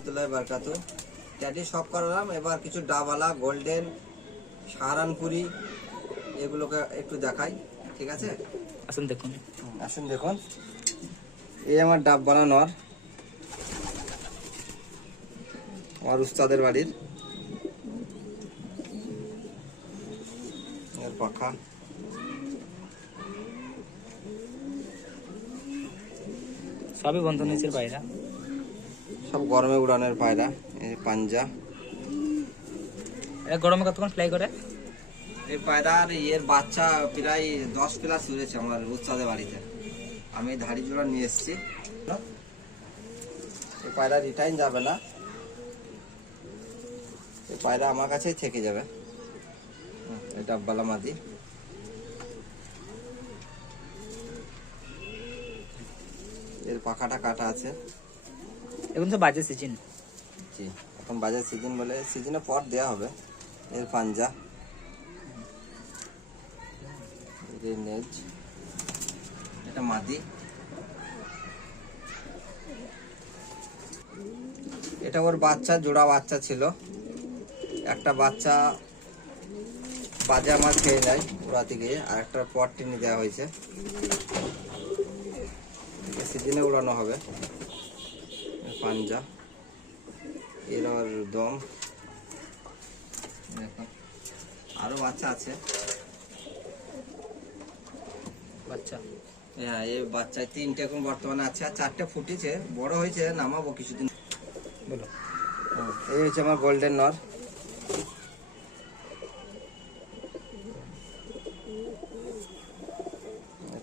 রহমতুল্লাহি ওয়া বারাকাতুহু। ট্যাডি সব করালাম, এবার কিছু ডাবওয়ালা, গোল্ডেন, সাহারানপুরি এগুলোকে একটু দেখাই, ঠিক আছে? আসুন দেখুন। আসুন দেখুন, এই আমার ডাবওয়ালা নর, আমার উস্তাদের বাড়ির। এর পাখা, সবই বন্ধ নিচের পায়রা, সব গরমে উড়ানোর পায়রা। এই পাঞ্জা, এটা গরমে কতক্ষণ ফ্লাই করে? এই পায়রার এর বাচ্চা প্রায় 10 প্লাস উড়েছে আমার উস্তাদের বাড়িতে। আমি ধাড়ি জোড়া নিয়ে এসেছি। এই পায়রা রিটার্ন যাবে না, এই পায়রা আমার কাছেই থেকে যাবে। এই ডাবওয়ালা মাদি। এর পাখাটা কাটা আছে। এখন তো বাজে সিজন। জি, এখন বাজার সিজন বলে সিজনের পর দেয়া হবে। এর পাঞ্জা, এর নেজ, এটা মাদি। এটা ওর বাচ্চা, জোড়া বাচ্চা ছিল। একটা বাচ্চা বাজে আমার খেয়ে নেয় উড়াতে গিয়ে, আর একটা পট টেনে দেওয়া হয়েছে। সিজনে উড়ানো হবে। পাঞ্জা, এর আর দম। দেখো আরো বাচ্চা আছে। বাচ্চা, হ্যাঁ, এই বাচ্চায় 3টে এখন বর্তমানে আছে, আর 4টে ফুটেছে, বড় হয়েছে, নামাবো কিছুদিন। বলো। এই হচ্ছে আমার গোল্ডেন নর।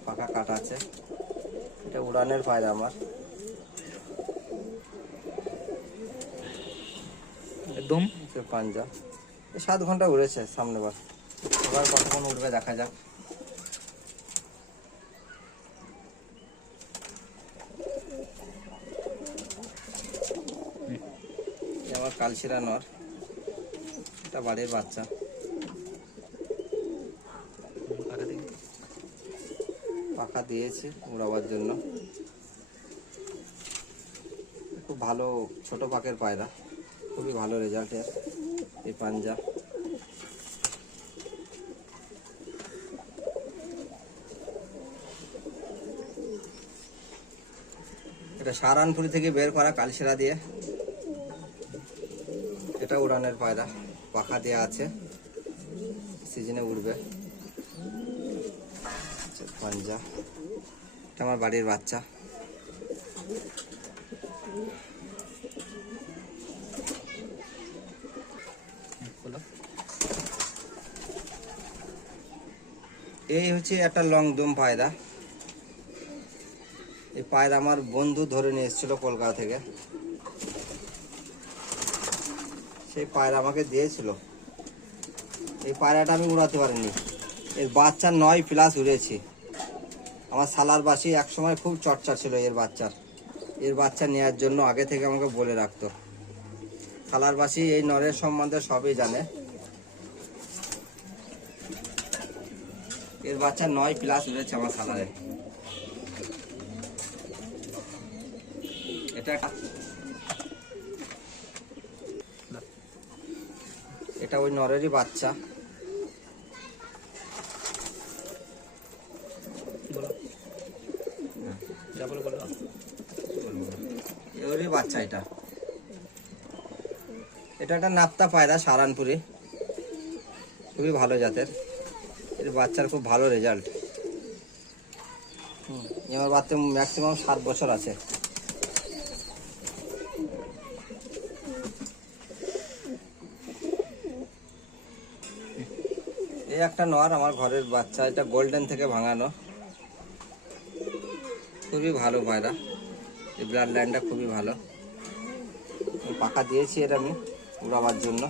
পাখা কাটা আছে, এটা উড়ানের পায়রা আমার। একদম পাঞ্জা, 7 ঘন্টা উড়েছে সামনে বার। এবার কতক্ষণ উঠবে দেখা যাক। আমার কালশিরা নর, এটা বাড়ির বাচ্চা। পাখা দিয়েছি উড়াবার জন্য। খুব ভালো ছোট পাখের পায়রা, খুবই ভালো রেজাল্টের। এই পাঞ্জা, এটা সাহারানপুরি থেকে বের করা কালশিরা দিয়ে। এটা উড়ানের পায়রা, পাখা দেওয়া আছে, সিজনে উড়বে। পাঞ্জা, এটা আমার বাড়ির বাচ্চা। বলো। এই হচ্ছে একটা লং দম পায়রা। এই পায়রা আমার বন্ধু ধরে নিয়ে এসেছিল কলকাতা থেকে। সেই পায়রা আমাকে দিয়েছিল। এই পায়রাটা আমি উড়াতে পারিনি। এর বাচ্চা 9 প্লাস উড়েছি। আমার সালার বাসি একসময় খুব চর্চা ছিল এর বাচ্চার। এর বাচ্চা নেওয়ার জন্য আগে থেকে আমাকে বলে রাখতো। সালার বাসি এই নরের সম্বন্ধে সবই জানে। এর বাচ্চা 9 প্লাস উড়েছে আমার সালারে। এটা ওই নরেরই বাচ্চা। বলো। যা বলো বলো। এরই বাচ্চা এটা। এটা একটা নাপ্তা পায়রা সাহারানপুরি, খুবই ভালো জাতের। এর বাচ্চার খুব ভালো রেজাল্ট। আমার বাচ্চা ম্যাক্সিমাম 7 বছর আছে। এই একটা নর আমার ঘরের বাচ্চা, এটা গোল্ডেন থেকে ভাঙানো, খুবই ভালো পায়রা। এই ব্লাড লাইনটা খুবই ভালো। পাখা দিয়েছি এটা আমি উড়াবার জন্য।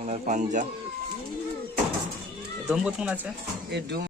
ওনার পাঞ্জা, দম কতক্ষণ আছে? এই ডুম